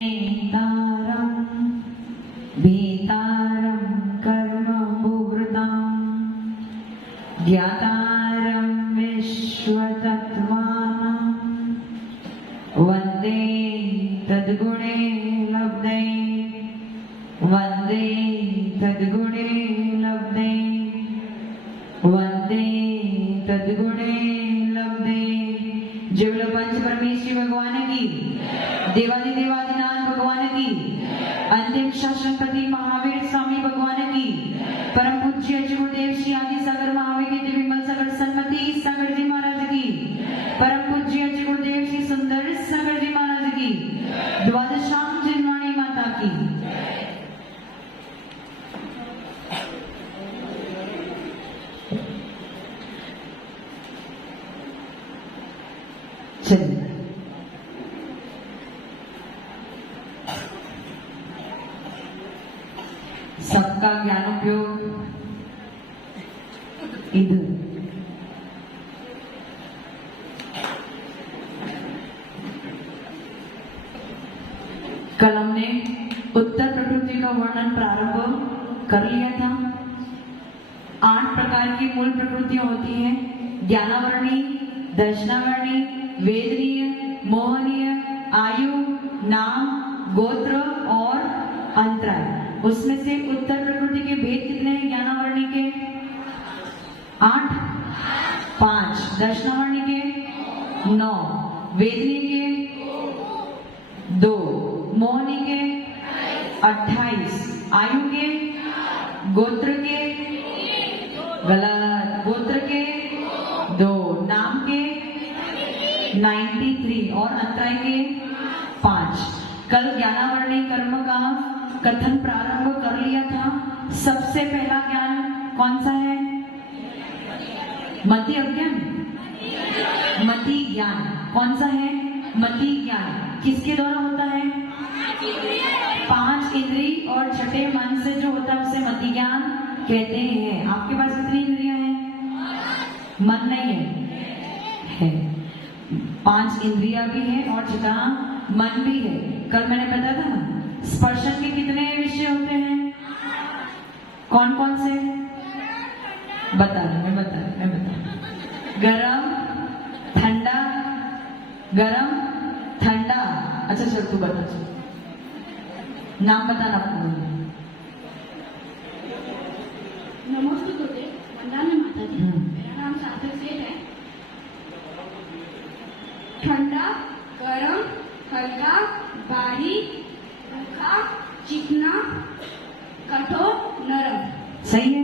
नेतारं भीतारं कर्म मुहूर्तं ज्ञातारं विश्वतत्त्वानां वन्दे तद्गुणे लब्धे वन्दे तद्गुणे लब्धे वन्दे तद्गुणे लब्धे। जय बोलो पंच परमेश्वरी भगवान की, देवादि देवादिनाथ भगवान की, अंतिम शासनपति महावीर स्वामी भगवान की, परम पूज्य गुरुदेव श्री आदि सागर महावीर की विमल सागर सन्मति सागर जी महाराज की, परम पूज्य गुरुदेव श्री सुंदर सागर जी महाराज की, द्वादशाम जिनवाणी माता की। चलिए सबका ज्ञान उपयोग इधर कल हमने उत्तर प्रकृति का वर्णन प्रारंभ कर लिया था। 8 प्रकार की मूल प्रकृतियां होती हैं: ज्ञानावर्णी, दर्शनावर्णी, वेदनीय, मोहनीय, आयु, नाम, गोत्र और अंतराय। उसमें से उत्तर प्रकृति के भेद कितने हैं? ज्ञानावर्णी के 8, 5, दर्शनावर्णी के 9, वेदनीय के 2, मोहनी के 28, आयु के, गोत्र के गलत, गोत्र के 2, नाम के 93 और अंतराय के 5। कल ज्ञानावर्णी कर्म का कथन प्रारंभ कर लिया था। सबसे पहला ज्ञान कौन सा है? मति अज्ञान, मति ज्ञान। कौन सा है? मति ज्ञान। किसके द्वारा होता है? 5 इंद्रिय और छठे मन से जो होता है उसे मति ज्ञान कहते हैं। आपके पास कितनी इंद्रियां हैं? मन नहीं है, 5 इंद्रियां भी है और छठा मन भी है। कल मैंने बताया था ना, स्पर्शन के कितने विषय होते हैं? कौन कौन से? बता मैं बता गरम, ठंडा, गरम, ठंडा। अच्छा चल तू बता, नाम बताना आपको। नमस्ते वंदना माता जी, मेरा नाम सार्थक सेठ है। ठंडा, गरम, हल्का, भारी, हल्का, चिकना, कठोर, नरम। सही है,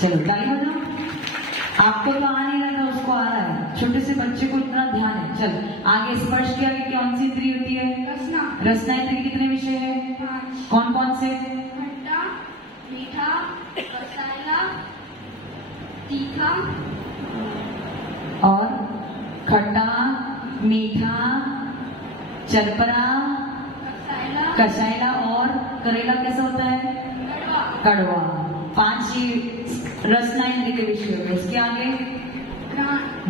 चलो ताली बजाओ। आपको तो आ नहीं रहा था, उसको आ रहा है। छोटे से बच्चे को इतना ध्यान है। चल आगे स्पर्श के आगे कौन सी इंद्रिय होती है? रसना। रसना इंद्रिय के कितने विषय है? 5। कौन कौन से? खट्टा, मीठा, कसाला, तीखा और खट्टा, मीठा, चरपरा, कसायला और करेला। कैसा होता है? कड़वा। 5 ही रसना इंद्रिय के विषय हो गए। इसके आगे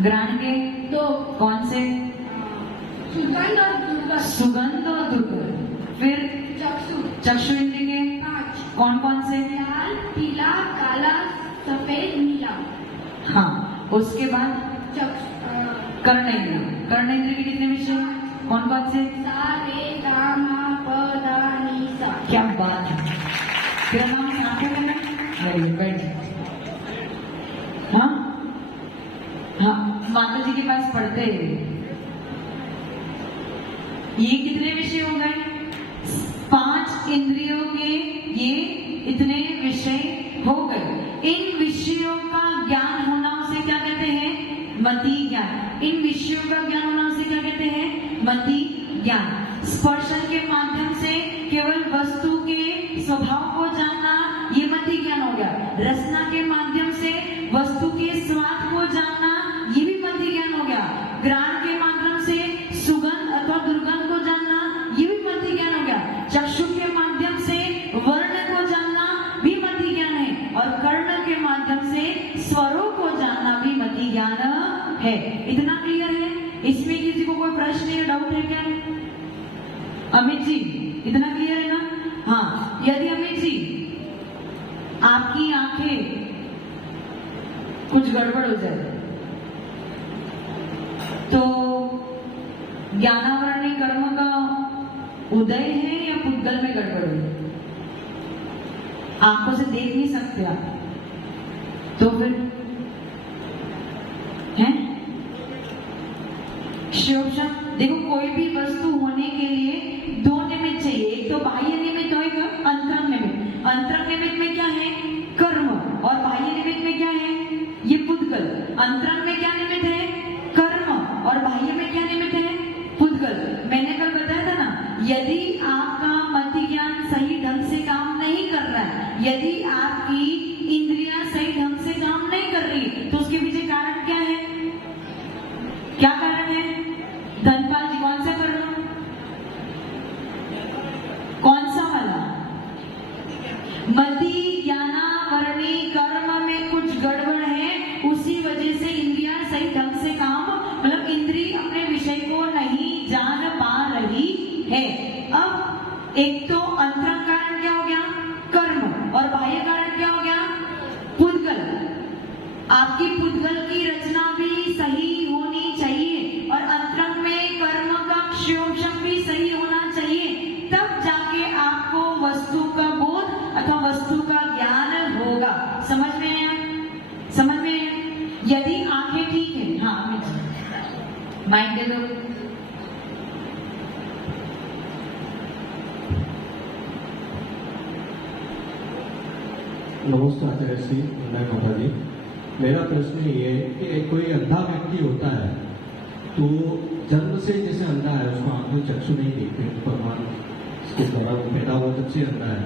ग्राण के 2। कौन से? सुगंध और दुर्गंध। सुगंध और दुर्गंध। फिर चक्षु। चक्षु इंद्रिय के 5। कौन कौन से? लाल, पीला, काला, सफेद, नीला। हाँ, उसके बाद कर्णेंद्रिय। कर्णेंद्रिय के कितने विषय? कौन कौन से? सा, रे, गा, मा, प, दा, नी, सा। क्या बात है। फिर हम आंखें करना। Very good. हाँ हाँ, माता जी के पास पढ़ते हैं। ये कितने विषय हो गए? 5 इंद्रियों के ये इतने विषय हो गए। इन विषयों का ज्ञान होना उसे क्या कहते हैं? मति ज्ञान। इन विषयों का ज्ञान होना उसे क्या कहते हैं? मति ज्ञान। स्पर्शन के माध्यम से केवल वस्तु के स्वभाव को जानना, ये मति ज्ञान हो गया। रसना के माध्यम से वस्तु के स्वाद को जानना, ये भी मति ज्ञान हो गया। ग्राण के माध्यम से सुगंध अथवा दुर्गंध को जानना, ये भी मति ज्ञान हो गया। चक्षु के माध्यम से वर्ण को जानना भी मति ज्ञान है। और कर्ण के माध्यम से स्वरों को जानना भी मति ज्ञान है। इतना क्लियर है? इसमें किसी को कोई प्रश्न या डाउट है क्या? अमित जी इतना क्लियर है ना? हाँ, यदि अमित जी आपकी आंखें कुछ गड़बड़ हो जाए तो ज्ञानावरणी कर्म का उदय है या पुद्गल में गड़बड़ है? आंखों से देख नहीं सकते आप, तो फिर है शिवोपशम। देखो, कोई भी वस्तु होने के लिए दो निमित्त चाहिए, एक तो बाह्य निमित्त और एक अंतरंग निमित्त। अंतरंग निमित्त में क्या है? कर्म। और बाह्य निमित्त में क्या है? ये पुद्गल। अंतरंग में क्या निमित्त है? कर्म। और बाह्य में क्या निमित्त है? पुद्गल। मैंने कल बताया था ना, यदि आपका मति ज्ञान सही ढंग से काम नहीं कर रहा है, यदि आपकी इंद्रियां सही ढंग से काम नहीं कर रही, तो उसके पीछे कारण क्या है? क्या कारण है? धनपाल जी, कौन सा कर्म? कौन सा वाला? मति ज्ञानावरणी कर्म में कुछ गड़बड़ है, उसी वजह से इंद्रियां सही ढंग से काम, मतलब इंद्रिय अपने विषय को नहीं जान पा रही है। अब एक तो अंतरंग कारण क्या हो गया? कर्म। और बाह्य कारण क्या हो गया? पुद्गल। आपकी पुद्गल की रचना भी सही होनी चाहिए और अंतरंग में कर्म का क्षयोपशम भी सही होना चाहिए, तब जाके आपको वस्तु का बोध अथवा वस्तु का ज्ञान होगा। समझ में आया? समझ में आया? यदि आंखें ठीक है, हाँ माइक दे दो। नमस्ते आचार्य श्री माता जी। मेरा प्रश्न ये है कि कोई अंधा व्यक्ति होता है तो जन्म से जैसे अंधा है, उसको आंखें चक्षु नहीं देखते, भगवान उसके द्वारा वो पैदा हुआ तब से अंधा है,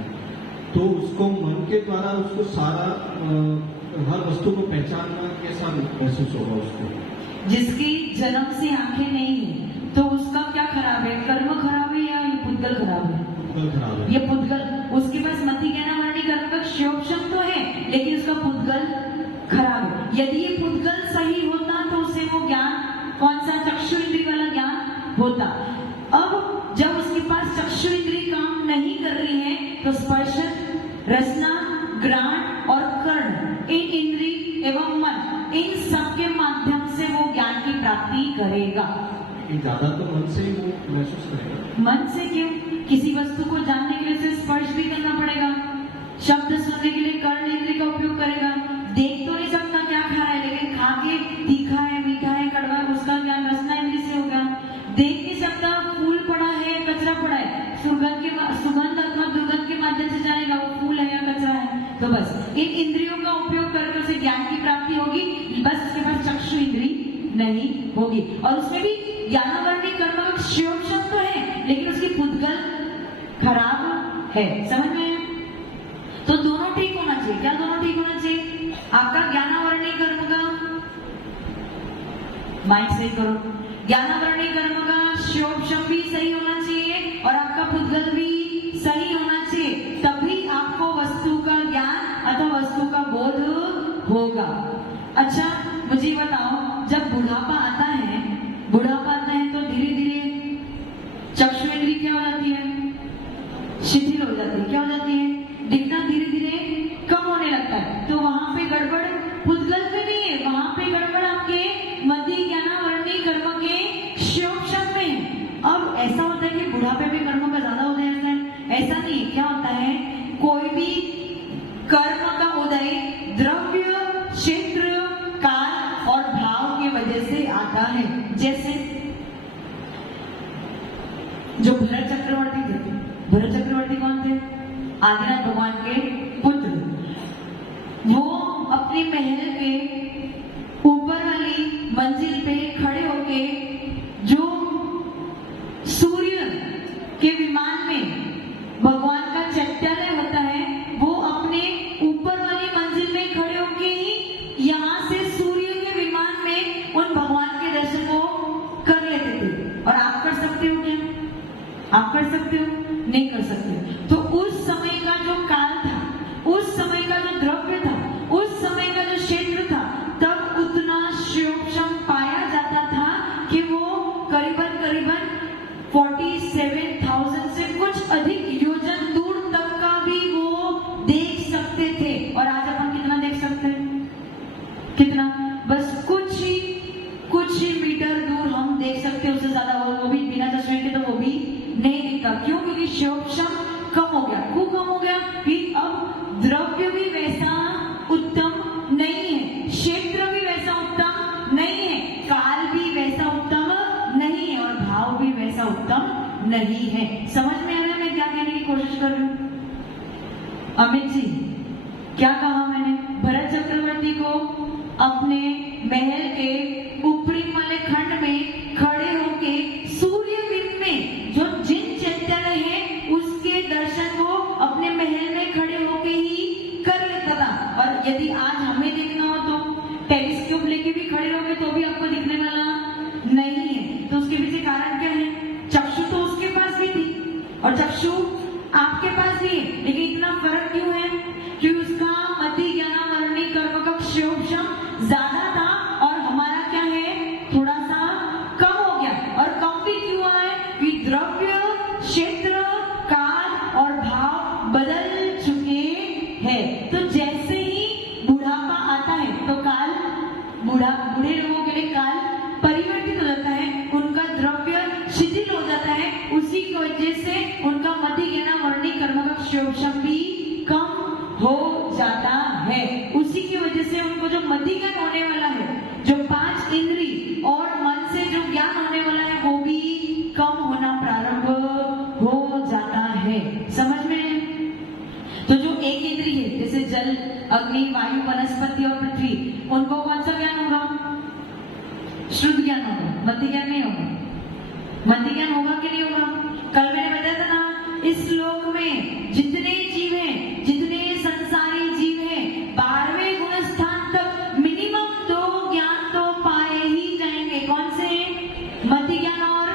तो उसको मन के द्वारा उसको सारा हर वस्तु को पहचानना कैसा महसूस होगा उसको? जिसकी जन्म से आंखें नहीं है तो उसका क्या खराब है? कर्म खराब है या ये पुद्गल खराब है? पुद्गल खराब है। ये पुद्गल, उसके पास मति ज्ञानावरणी कर्म का क्षयोपशम तो है, लेकिन उसका पुद्गल खराब है। यदि ये पुद्गल सही होता तो उसे वो ज्ञान, कौन सा? चक्षु इंद्रिय वाला ज्ञान होता। अब जब उसके पास चक्षु इंद्रिय काम नहीं कर रही है तो स्पर्श, रसना, घ्राण और कर्ण, इन इंद्रिय एवं मन, इन सब के माध्यम से वो ज्ञान की प्राप्ति करेगा। ज्यादा तो मन से ही वो महसूस करेगा। मन से क्यों? किसी वस्तु को जानने के लिए उसे स्पर्श भी करना पड़ेगा, शब्द सुनने के लिए कर्ण इंद्रिय का उपयोग करेगा। देख तो नहीं सकता क्या खा रहा है, लेकिन खा के तीखा है, मीठा है, कड़वा है, उसका ज्ञान रसना इंद्रिय से होगा। देख नहीं सकता फूल पड़ा है, कचरा पड़ा है, सुगंध अथवा दुर्गंध के माध्यम से जानेगा वो फूल है या कचरा है। तो बस इन इंद्रियों का उपयोग करके उसे ज्ञान की प्राप्ति होगी, बस उसके पास चक्षु इंद्रिय नहीं होगी। और उसमें भी ज्ञानावरणी कर्म का क्षयोपशम तो है, लेकिन उसकी पुद्गल खराब है। समझ में आया? तो दोनों ठीक होना चाहिए। क्या दोनों ठीक होना चाहिए? आपका ज्ञानावरणी कर्म का, माइक सही करो, ज्ञानावरणी कर्म का क्षयोपशम भी सही होना चाहिए और आपका पुद्गल भी सही होना चाहिए, तभी आपको वस्तु का ज्ञान अथवा वस्तु का बोध होगा। अच्छा, मुझे बताओ, जब बुढ़ापा आता है तो धीरे धीरे चक्षु इंद्रिय क्या हो जाती है? शिथिल हो जाती है। क्या हो जाती है? दिखना धीरे धीरे कम होने लगता है। तो वहां पे गड़बड़ पुद्गल में नहीं है, वहां पे गड़बड़ आपके मति ज्ञानावरणी कर्म के क्षयोपशम में है। अब ऐसा होता है कि बुढ़ापे में कर्मों का ज्यादा उदय होता है? ऐसा नहीं है। क्या होता है? कोई भी कर्म का उदय द्रव्य, क्षेत्र, काल और भाव की वजह से आता है। जैसे जो भरत चक्रवर्ती थे, भरत चक्रवर्ती कौन थे? आदिनाथ भगवान के पुत्र। वो अपने महल के ऊपर वाली मंजिल पे खड़े होके जो सूर्य के विमान में भगवान का चैत्यालय होता है, वो अपने ऊपर वाली मंजिल में खड़े होके ही यहाँ से सूर्य के विमान में उन भगवान के दर्शन को कर लेते थे। और आप कर सकते हो क्या? आप कर सकते हो? नहीं कर सकते। तो उस समय का जो काल था, उस समय का जो द्रव्य था, उस समय का जो क्षेत्र था, तब उतना क्षयोपशम पाया जाता था कि वो करीबन 47,000 से कुछ अधिक कि शिवोक्षम कम हो गया। क्यों कम हो गया? कि अब द्रव्य भी वैसा उत्तम नहीं है, क्षेत्र भी वैसा उत्तम नहीं है, काल भी वैसा उत्तम नहीं है और भाव भी वैसा उत्तम नहीं है। समझ में आ रहा है मैं क्या कहने की कोशिश कर रही हूँ? अमित जी, क्या कहा मैंने? भरत चक्रवर्ती को अपने महल के ऊपरी वाले खंड में खड़े होके सूर्यबिंब में जो जिन चैतन्य है उसके दर्शन वो अपने महल में खड़े होके ही कर लेता था। और यदि आज हमें देखना हो तो टेलीस्कोप लेके भी खड़े रहोगे तो भी आपको दिखने वाला नहीं है। तो उसके पीछे कारण क्या है? चक्षु तो उसके पास भी थी और चक्षु आपके पास भी है, लेकिन इतना फर्क क्यों है? कि उसका मति ज्ञानावरणी कर्म का क्षोभम ज्यादा था और हमारा क्या है? थोड़ा सा कम हो गया। और कम भी क्यों हुआ है? कि द्रव्य, क्षेत्र, काल और भाव बदल चुके हैं। तो जैसे ही बुढ़ापा आता है तो काल, बूढ़े लोगों के लिए काल परिवर्तित हो जाता है, उनका द्रव्य शिथिल हो जाता है, उसी की वजह से उनका मति ज्ञानावरणी कर्म का क्षोभम भी कम हो जाता है। उसी की वजह से उनको जो मति ज्ञान होने वाला है, जो 5 इंद्री और मन से जो ज्ञान होने वाला है वो भी कम होना प्रारंभ हो जाता है। समझ में? तो जो एक इंद्री है जैसे जल, अग्नि, वायु, वनस्पति और पृथ्वी, उनको कौन सा ज्ञान होगा? शुद्ध ज्ञान होगा, मति ज्ञान नहीं होगा। मति ज्ञान होगा कि नहीं होगा? कल मैंने बताया था ना, इस लोक में जितने जीव हैं, जितने संसारी जीव हैं, 12वें गुण स्थान तक मिनिमम 2 ज्ञान तो पाए ही जाएंगे। कौन से? मति ज्ञान और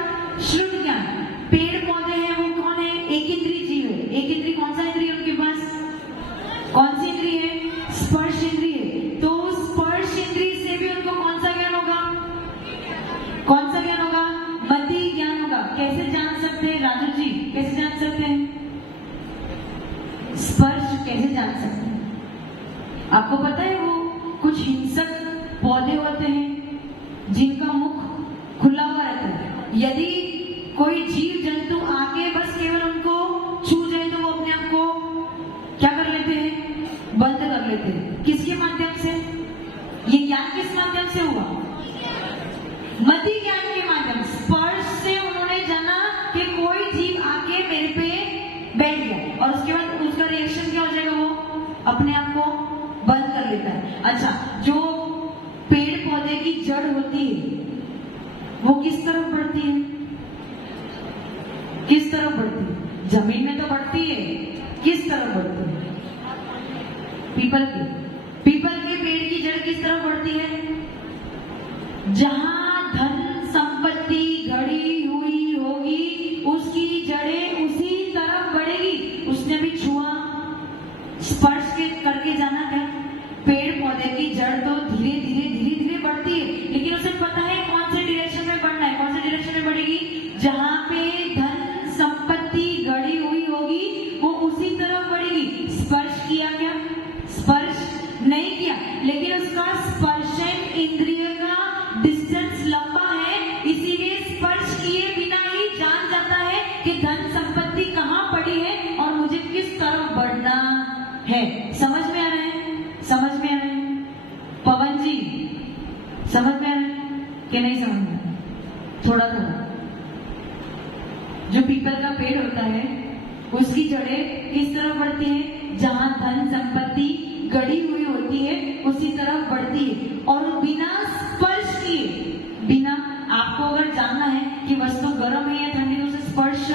श्रुत ज्ञान। पेड़ पौधे हैं वो कौन है? एक इंद्रिय जीव है। एक इंद्रिय कौन सा इंद्रिय उनके पास? कौन सी इंद्रिय है? स्पर्श इंद्रिय। तो स्पर्श इंद्रिय से भी उनको कौन सा ज्ञान होगा? कौन सा ज्ञान होगा? मति ज्ञान होगा। कैसे जान सकते हैं राजू जी? कैसे जान सकते हैं? स्पर्श कैसे जान सकते हैं? आपको पता है वो कुछ हिंसक पौधे होते हैं जिनका मुख खुला हुआ रहता है। यदि कोई जीव जंतु आके बस केवल उनको छू जाए तो वो अपने आप को क्या कर लेते हैं? बंद कर लेते हैं। किसके माध्यम से? ये ज्ञान किस माध्यम से हुआ? मति ज्ञान के माध्यम। स्पर्श से उन्होंने जाना कि कोई जीव आके मेरे पे बैठ गया और उसके बाद उसका रिएक्शन क्या हो जाएगा? वो अपने आप को बंद कर लेता है। अच्छा, जो पेड़ पौधे की जड़ होती है वो किस तरफ बढ़ती है? किस तरफ बढ़ती है? जमीन में तो बढ़ती है, किस तरफ बढ़ती है? पीपल के पेड़ की जड़ किस तरफ बढ़ती है? जहां धन संपत्ति घड़ी हुई होगी उसकी जड़ें उसी तरफ बढ़ेगी। उसने भी छुआ, स्पर्श करके जाना क्या? पेड़ पौधे की जड़ तो धीरे धीरे बढ़ती है, लेकिन उसे पता है कौन से डायरेक्शन में बढ़ना है। कौन से डायरेक्शन में बढ़ेगी? जहां पे धन संपत्ति गड़ी हुई होगी वो उसी तरफ बढ़ेगी। स्पर्श किया क्या? स्पर्श नहीं किया, लेकिन उसका स्पर्शन इंद्रिय का डिस्टेंस लंबा है, इसीलिए स्पर्श किए बिना ही जान जाता है कि धन संपत्ति कहाँ पड़ी है और मुझे किस तरफ बढ़ना है। समझ में आ रहा है? समझ में आ रहा है? पवन जी, समझ में आ रहा है कि नहीं समझ में आ रहा? थोड़ा थोड़ा। जो पीपल का पेड़ होता है उसकी जड़ें किस तरफ बढ़ती है? जहां धन संपत्ति गड़ी हुई होती है उसी तरफ बढ़ती है और बिना स्पर्श किए, बिना, आपको अगर जानना है कि वस्तु गर्म है या ठंडी तो उसे स्पर्श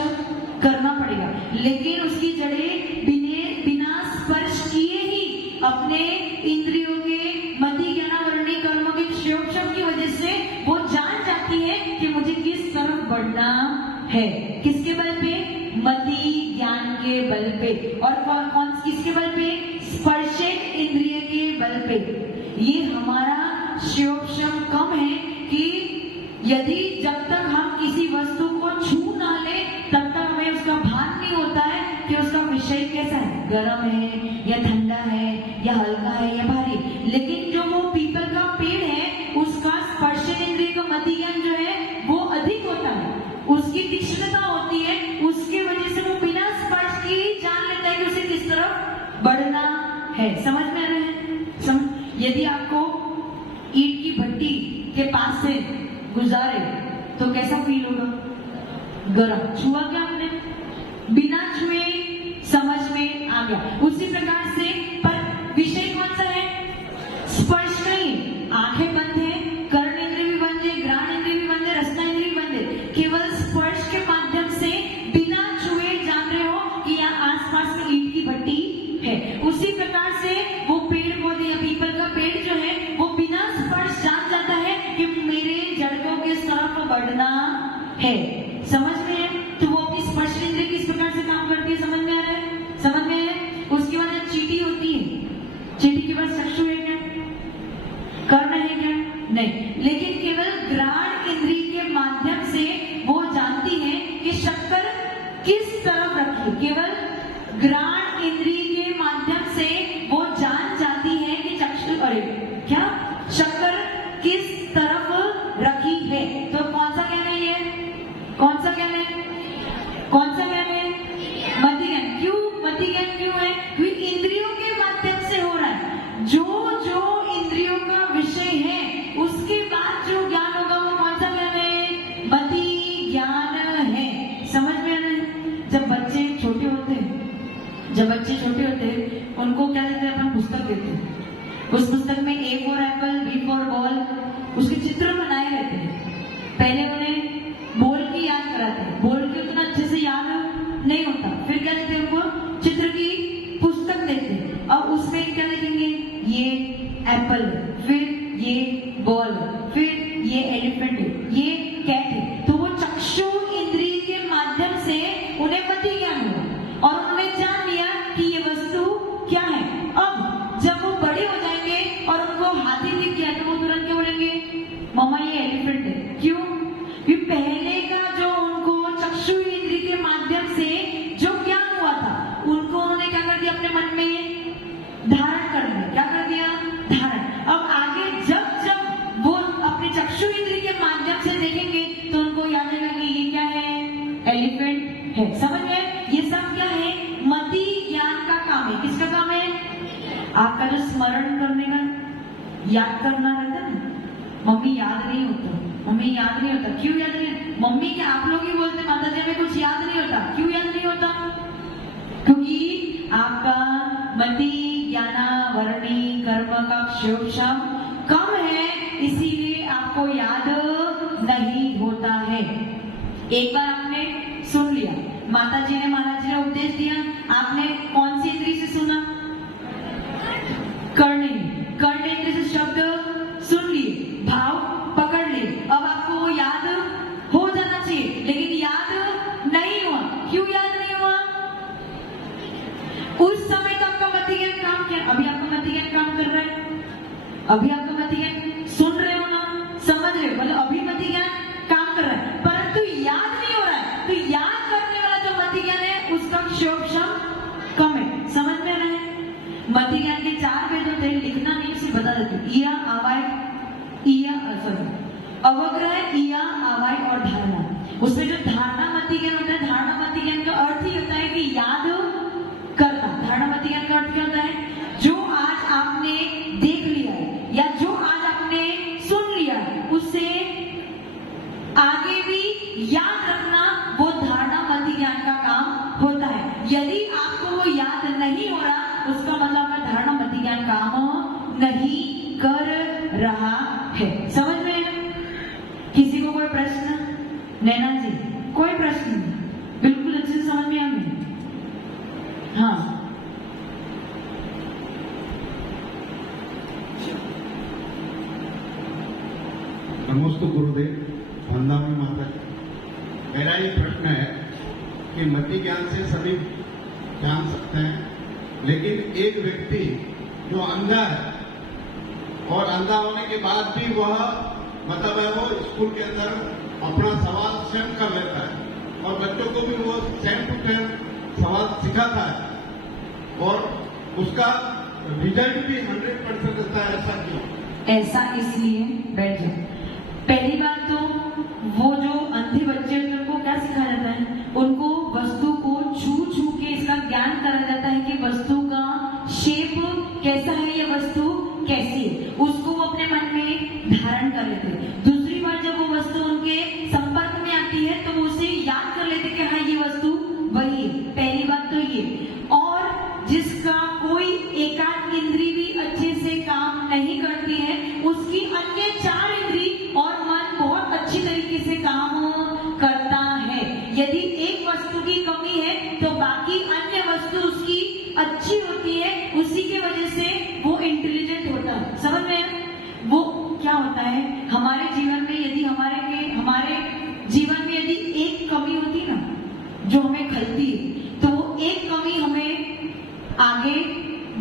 करना पड़ेगा, लेकिन उसकी जड़ें बिना स्पर्श किए ही अपने इंद्रियों के मति ज्ञानावरणी कर्म के क्षोभम की वजह से वो जान जाती है कि मुझे किस तरफ बढ़ना है। किसके बल पे? मति ज्ञान के बल पे। और कौन किसके बल पे? स्पर्शन इंद्रिय के बल पे। ये हमारा क्षोभम कम है कि यदि जब तक हम किसी वस्तु को छू ना ले तब तक हमें उसका भान नहीं होता है कि उसका विषय कैसा है, गर्म है या ठंडा है या हल्का है या भारी। लेकिन जो वो पीपल का पेड़ है उसका स्पर्शन इंद्रिय का मति ज्ञान जो है वो अधिक होता है, उसकी तीक्ष्णता होती है, उसके वजह से वो है। समझ में आ रहा है? यदि आपको ईंट की भट्टी के पास से गुजारे तो कैसा फील होगा? गरम। छुआ क्या आपने? बिना छुए समझ में आ गया। उसी प्रकार से पर विषय कौन सा है? स्पर्श नहीं। आंखें बंद है, कर्णेंद्रिय भी बंद है, घ्राणेंद्रिय भी बंद है, रसनेंद्रिय भी बंद है। केवल स्पर्श के माध्यम से बिना छुए जान रहे हो कि यहाँ आसपास में ईंट की भट्टी है। उसी प्रकार से वो पेड़ पौधे या पीपल का पेड़ जो है वो बिना स्पर्श जान जाता है कि मेरे जड़ को किस तरफ बढ़ना है। समझ में है? तो वो अपनी स्पर्श इंद्रिय किस प्रकार से काम करती है, समझ में आ रहा है? समझ में है? उसके बाद चींटी होती है। चींटी के पास चक्षु है क्या? कर्ण है क्या? नहीं। लेकिन केवल घ्राण इंद्रिय के माध्यम से वो जानती है कि शक्कर किस तरफ रखी है। केवल घ्राण इंद्रिय के माध्यम से वो जान जाती है कि चक्षु अरे क्या शक्कर किस तरफ रखी है। तो कौन सा ज्ञान है ये? कौन सा ज्ञान है? कौन सा ज्ञान है? मति ज्ञान। क्यों मति ज्ञान क्यों है? क्योंकि इंद्रियों के माध्यम से हो रहा है। जो जो इंद्रियों का विषय है उसके बाद जो ज्ञान होगा वो कौन सा ज्ञान है? मति ज्ञान है। समझ में आ रहा है? जब बच्चे छोटे होते हैं उनको क्या देते हैं? अपन पुस्तक देते हैं। उस पुस्तक में A for Apple, B for ball, उसके चित्र बनाए रहते हैं। पहले उन्हें बोल की याद कराते हैं। बोल के उतना अच्छे से याद नहीं होता। फिर क्या देते हैं? उनको चित्र की पुस्तक देते हैं और उसमें क्या लिखेंगे? ये एप्पल, फिर ये बॉल, फिर ये एलिफेंट है, ये कैट है। तो वो चक्षु इंद्रिय के माध्यम से उन्हें मति ज्ञान हुआ और उन्होंने जान लिया कि ये वस्तु क्या है। अब जब वो बड़े हो जाएंगे और उनको हाथी दिख गया तो वो तुरंत क्या बोलेंगे? मामा ये एलिफेंट है। क्यों? कि पहले का जो उनको चक्षु इंद्रिय के माध्यम से जो ज्ञान हुआ था उनको उन्होंने क्या कर दिया? अपने मन में धारण कर दिया। क्या कर दिया? धारण। अब आगे जब जब वो अपने चक्षु इंद्रिय के माध्यम से देखेंगे तो उनको याद आएगा कि ये क्या है? एलिफेंट है। समझ में? ये सब क्या है? मति ज्ञान का काम है। किसका काम है? आपका जो स्मरण करने का याद करना रहता है ना, मम्मी याद नहीं होता। मम्मी याद नहीं होता। क्यों याद नहीं? मम्मी क्या आप लोग ही बोलते माता जी हमें कुछ याद नहीं होता। क्यों याद नहीं होता? क्योंकि आपका मति ज्ञानावरणी कर्म का क्षेत्रफल कम है, इसीलिए आपको याद नहीं होता है। एक बार आपने सुन लिया, माता जी ने महाराज जी ने उपदेश दिया, आपने कौन सी इंद्रिय से सुना? कर्णेंद्रिय से शब्द सुन लिए, भाव पकड़ लिए। अब आपको वो याद हो जाना चाहिए, लेकिन याद नहीं हुआ। क्यों याद नहीं हुआ? उस समय तो आपका मति ज्ञान काम किया। अभी आपका मति ज्ञान काम कर रहा है। अभी आपका मति ज्ञान सुन रहे हो ना, समझ रहे हो, मतलब अभी मति ज्ञान काम कर रहा है, परंतु याद नहीं हो रहा है। तो याद करने वाला जो मति ज्ञान है उसका क्षेत्रफल कम है। समझ में आ रहा है? मति ज्ञान के 4 भेद होते हैं। लिखना नहीं, उसे बता देती हूँ। इया, अवाय, अवग्रह, इया, अवाय और धारणा। उसमें जो धारणा मति ज्ञान होता है, धारणा मति ज्ञान का अर्थ ही होता है कि याद करना। धारणा मति ज्ञान का अर्थ क्या होता है? जो आज आपने देख लिया है या जो आज आपने सुन लिया है उससे आगे भी याद रखना, वो धारणा मति ज्ञान का काम होता है। यदि आपको वो याद नहीं हो रहा, उसका मतलब आपका धारणा मति ज्ञान काम नहीं कर रहा है। समझ में? किसी को कोई प्रश्न? नैना जी, कोई प्रश्न नहीं? बिल्कुल अच्छे से समझ में आ गया? हाँ, नमस्ते गुरुदेव, वंदना माता जी। मेरा ये प्रश्न है कि मति ज्ञान से सभी जान सकते हैं, लेकिन एक व्यक्ति जो अंधा है और अंधा होने के बाद भी वह मतलब है वो स्कूल के अंदर अपना सवाल स्वयं कर लेता है और बच्चों को भी वो सेम टू सेम सवाल सिखाता है और उसका रिजल्ट भी 100% रहता है। ऐसा क्यों? ऐसा इसलिए, बैठ जाओ। पहली बात तो वो जो अंधे बच्चे होते हैं उनको क्या सिखाया जाता है? उनको वस्तु को छू छू के इसका ज्ञान कराया जाता है कि वस्तु का शेप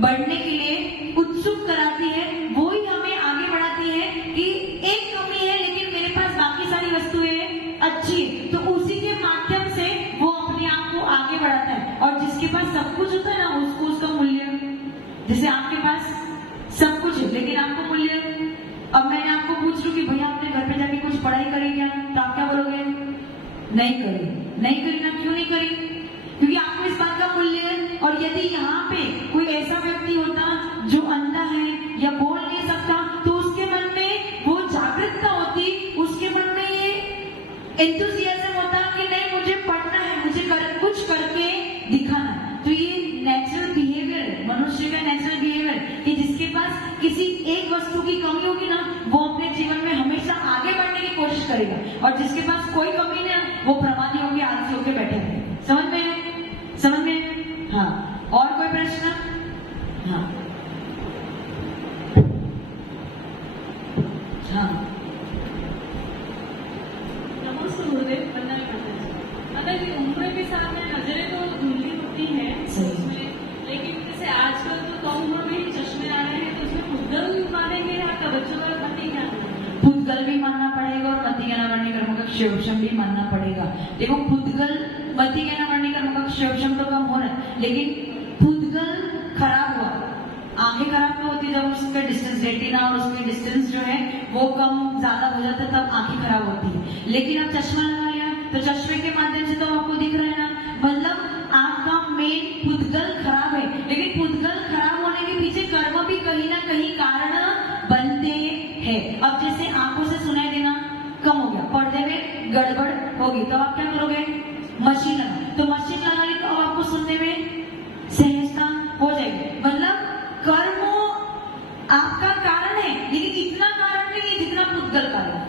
बढ़ने के लिए उत्सुक कराती है, वो ही हमें आगे बढ़ाती है कि एक कमी है लेकिन मेरे पास बाकी सारी वस्तुएं अच्छी है, तो उसी के माध्यम से वो अपने आप को आगे बढ़ाता है। और जिसके पास सब कुछ होता है ना, उसको उसका मूल्य, जैसे आपके पास सब कुछ है लेकिन आपको मूल्य, अब मैंने आपको पूछ लूं कि भैया आपने घर पे जाके कुछ पढ़ाई करी क्या, तो आप क्या बोलोगे? नहीं करी। नहीं करी ना, क्यों नहीं करी? क्योंकि आपको इस बात का मूल्य है। और यदि यहाँ पे कोई ऐसा व्यक्ति होता जो अंधा है या बोल नहीं सकता, तो उसके मन में वो जागरूकता होती, उसके मन में ये एंथुसियाज्म होता कि नहीं, मुझे पढ़ना है, मुझे कुछ करके दिखाना है। तो ये नेचुरल बिहेवियर है, मनुष्य का नेचुरल बिहेवियर, कि जिसके पास किसी एक वस्तु की कमी होगी ना, वो अपने जीवन में हमेशा आगे बढ़ने की कोशिश करेगा, और जिसके पास कोई कमी नहीं, वो प्रमादी होकर आलसी होकर बैठे हैं। समझ में? समझ में? हाँ। और कोई प्रश्न? हाँ हाँ। नमस्ते गुरुदेव, वंदना माता जी। उम्र के साथ में नजरें तो धुंधली होती हैं उसमें, लेकिन जैसे आजकल तो कम उम्र में ही चश्मे आ रहे हैं, तो उसमें पुद्गल मानेंगे या तवज्जो वाला मती क्या? पुद्गल भी मानना पड़ेगा और मति ज्ञान वर्णी कर्म का शिवशम भी मानना पड़ेगा। देखो, पुद्गल मति ज्ञान वर्णी कर्म का शिवशम तो कम हो रहा है, लेकिन पुद्गल खराब हुआ, आंखें खराब तो होती है जब उसका डिस्टेंस, रेटिना और उसकी डिस्टेंस जो है वो कम ज्यादा हो जाता है, तब आंखें खराब होती है। लेकिन अब चश्मा लगा लिया तो चश्मे के माध्यम से तो आपको दिख रहा है ना, मतलब आपका मेन पुद्गल खराब है। लेकिन पुद्गल खराब होने के पीछे कर्म भी कहीं ना कहीं कारण बनते हैं। अब जैसे आंखों से सुनाई देना कम हो गया, पर्दे में गड़बड़ होगी, तो आप क्या करोगे? मशीन लगा, तो मशीन लगा ली तो अब आपको सुनने में सहजता हो जाएगी। मतलब कर्म आपका कारण है, लेकिन इतना कारण नहीं है जितना पुद्गल कारण है।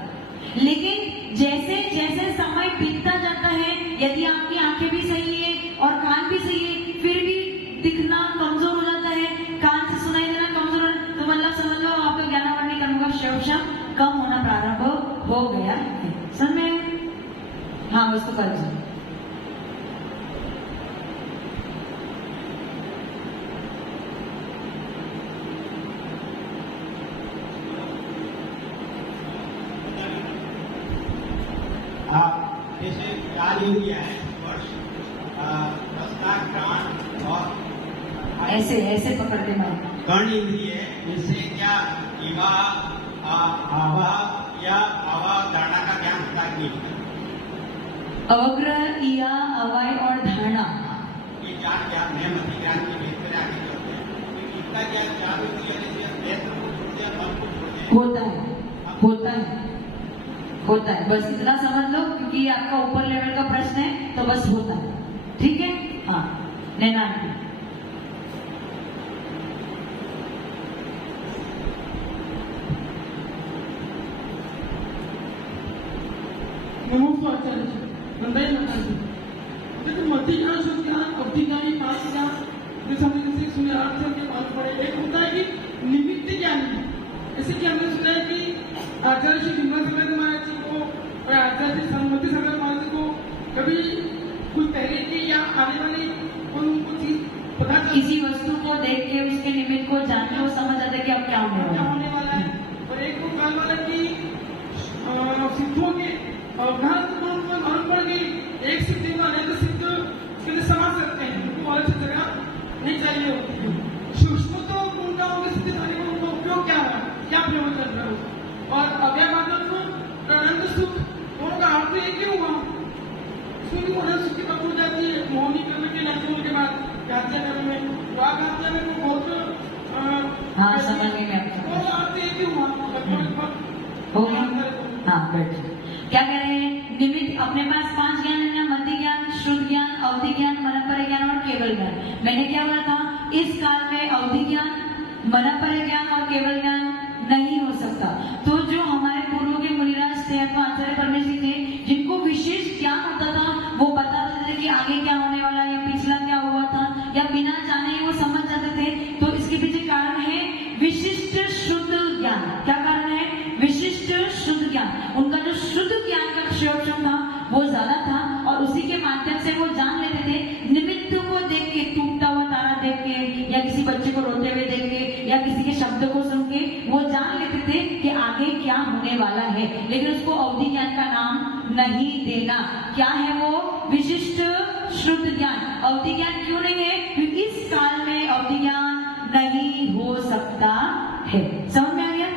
लेकिन जैसे जैसे समय बीतता जाता है, यदि आपकी आंखें भी सही है और कान भी सही है, फिर भी दिखना कमजोर हो जाता है, कान से सुनाई देना कमजोर, तो मतलब समझ लो आपका ज्ञानावर्णी कर्म का शिवशम कम होना प्रारंभ हो गया है। समझ में? हाँ, उसको कर दो। जैसे आज इंद्रिया है, स्पर्श, रसना, घ्राण और ऐसे ऐसे पकड़ते मार कर्ण इंद्रिय है, जिससे क्या इवा आवा या अवधारणा का ज्ञान होता है कि नहीं? अवग्रह, इया, अवय और धारणा, ये चार ज्ञान है, मति ज्ञान के भेद पर आगे चलते हैं। तो इनका ज्ञान चार इंद्रिय जैसे नेत्र को छोड़ दिया, मन को छोड़ दिया, होता है, होता है, होता है। बस इतना समझ लो, क्योंकि ये आपका ऊपर लेवल का प्रश्न है, तो बस होता है। ठीक है? हाँ, नैना आंटी। नमस्कार आचार्य जी, वंदना माता जी। देखो, मति ज्ञान, शुद्ध ज्ञान, अवधि ज्ञान, पांच ज्ञान, जैसे हमने जैसे सुने अर्थ के पांच पढ़े। एक होता है कि निमित्त ज्ञान है, जैसे कि हमने सुना है कि आचार्य श्री विमल सागर महाराज जी को और आचार्य श्री सरस्वती सागर महाराज जी को कभी कुछ पहले की या आने वाली उनको चीज पता चल, किसी वस्तु को देख के उसके निमित्त को जान के वो समझ जाता है कि अब क्या होने वाला है। और एक को कल वाला की सिद्धों के अवधान को मालूम पड़ गई, एक सिद्धि में अनेक सिद्ध उसके लिए समझ सकते हैं, उनको अलग से जगह नहीं चाहिए होती है। सूक्ष्म तो उनका होगा सिद्धि वाले को, उनका उपयोग क्या है, क्या प्रयोग कर रहा है। और अव्यय बाधक को आनंद सुख दोनों का अर्थ एक ही हुआ, उसमें भी आनंद सुख की बात हो जाती है। मोहनी करने के नाचों के बाद गाज्या करने में, वाक गाज्या में वो बहुत हाँ, समझ गई मैं आपका। वो अर्थ एक ही हुआ, हो गया? हाँ, बैठ। क्या कह रहे हैं? निमित्त अपने पास पांच ज्ञान है ना, मति ज्ञान, श्रुत ज्ञान, अवधि ज्ञान, मनपर ज्ञान और केवल ज्ञान। मैंने क्या बोला था? इस काल में अवधि ज्ञान, मनपर ज्ञान और केवल ज्ञान नहीं हो सकता। तो जो हमारे पूर्व के मुनिराज थे अथवा आचार्य परमेश्वर थे, जिनको विशेष ज्ञान होता था, वो बता देते थे कि आगे क्या होने वाला है या पिछला क्या हुआ था, या बिना जाने वो समझ जाते थे। तो इसके पीछे कारण है विशिष्ट शुद्ध ज्ञान। क्या कारण है? विशिष्ट शुद्ध ज्ञान। उनका जो शुद्ध ज्ञान का क्षेत्रफल था वो ज्यादा था, और उसी के माध्यम से वो जान लेते थे। निमित्त को देख के, टूटता हुआ तारा देख के या किसी बच्चे को रोते होने वाला है, लेकिन उसको अवधि ज्ञान का नाम नहीं देना। क्या है वो? विशिष्ट श्रुत ज्ञान। अवधि ज्ञान क्यों नहीं है? क्योंकि इस काल में अवधि ज्ञान नहीं हो सकता है। समझ में आ गया?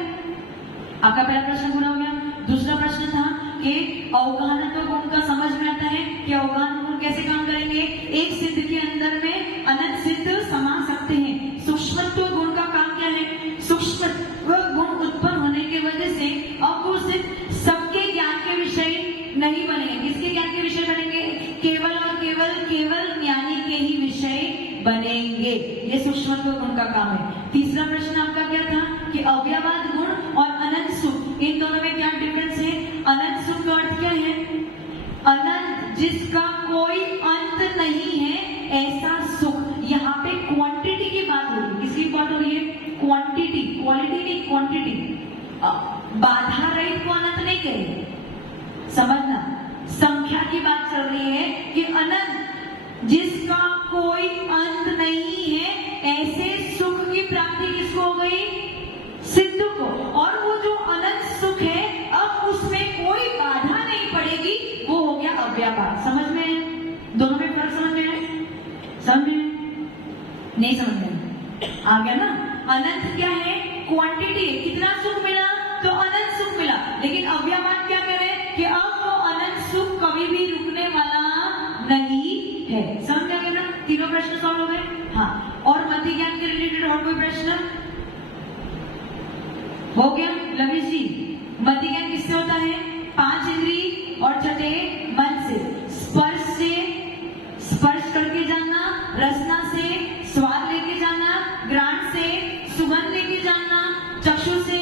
आपका पहला प्रश्न पूरा हो गया। दूसरा प्रश्न था कि अवगाहनत्व गुण का समझ में आता है कि अवगाहन गुण कैसे काम करेंगे। एक सिद्ध के अंदर में अनंत सिद्ध समा सकते हैं। सूक्ष्मत्व गुण का काम क्या है? सूक्ष्मत्व गुण उत्पन्न होने की वजह से अब वो सिर्फ सबके ज्ञान के विषय नहीं बनेंगे। किसके ज्ञान के विषय बनेंगे? केवल और केवल ज्ञानी के ही विषय बनेंगे। ये सूक्ष्मत्व गुण का काम है। तीसरा प्रश्न आपका क्या था कि अव्ययवाद गुण और अनंत सुख, इन दोनों में क्या डिफरेंस है? अनंत सुख का अर्थ क्या है? अनंत, जिसका कोई अंत नहीं है, ऐसा सुख। यहाँ पे क्वांटिटी की बात हो रही है। किसकी बात हो रही है? क्वांटिटी, क्वालिटी नहीं, क्वांटिटी। बाधा रहित को अनंत नहीं कहे, समझना। संख्या की बात चल रही है कि अनंत, जिसका कोई अंत नहीं है, ऐसे सुख की प्राप्ति किसको हो गई? सिद्ध को। और वो जो अनंत सुख है, अब उसमें कोई बाधा नहीं पड़ेगी, वो हो गया अव्यापार। समझ में है? दोनों में फर्क समझ में है? समझ में नहीं? समझ में आ गया ना? अनंत क्या है? क्वांटिटी। कितना सुख मिला? तो अनंत सुख मिला। लेकिन अव्यापार क्या कह रहे हैं कि अब वो अनंत सुख कभी भी रुकने वाला नहीं है। समझ में आ गया ना? तीनों प्रश्न सॉल्व हो गए। हाँ, और मति ज्ञान के रिलेटेड और कोई प्रश्न हो गया? लवीश जी, मति ज्ञान किससे होता है? 5 इंद्रिय और छठे मन से। स्पर्श करके जानना, रसना से स्वाद लेके जाना, घ्राण से सुगंध लेके जानना, चक्षु से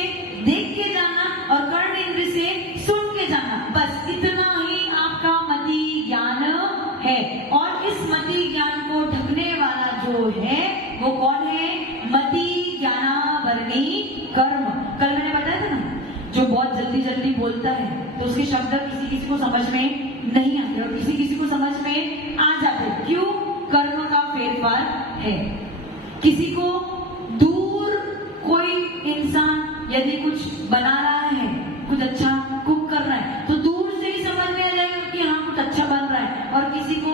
देख के जानना और कर्ण इंद्रिय से सुन के जानना। बस इतना ही आपका मति ज्ञान है। और इस मति ज्ञान को ढकने वाला जो है वो कौन है? मति ज्ञानावरणी कर्म। कल मैंने बताया था ना, जो बहुत जल्दी जल्दी बोलता है तो उसके शब्द किसी किसी को समझ में नहीं आते और किसी किसी को समझ में आ जाते। क्यों? कर्म का फेरफार है। किसी को दूर कोई इंसान यदि कुछ बना रहा है, कुछ अच्छा कुक कर रहा है, तो दूर से ही समझ में आ जाएगा कि हाँ कुछ अच्छा बन रहा है, और किसी को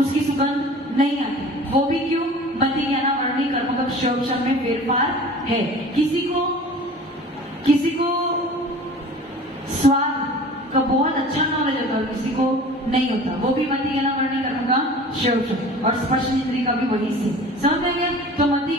उसकी सुगंध नहीं आती। वो भी क्यों? मति ज्ञानावरणी कर्म का शब्द में फेरफार है। किसी को स्वाद का बहुत अच्छा नॉलेज होता है, किसी को नहीं होता। वो भी मति ज्ञानावरणी कर्म का शब्द। और स्पर्श इंद्रिय का भी वही से। समझ में गया? तो मति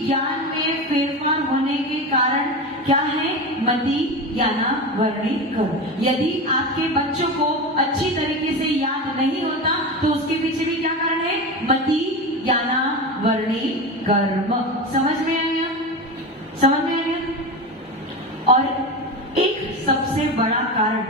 ज्ञान में फेरफार होने के कारण क्या है? मति ज्ञानावरणी कर्म। यदि आपके बच्चों को अच्छी तरीके से याद नहीं होता तो उसके पीछे भी क्या कारण है? मति ज्ञानावरणी कर्म। समझ में आ गया? समझ में आ गया? और एक सबसे बड़ा कारण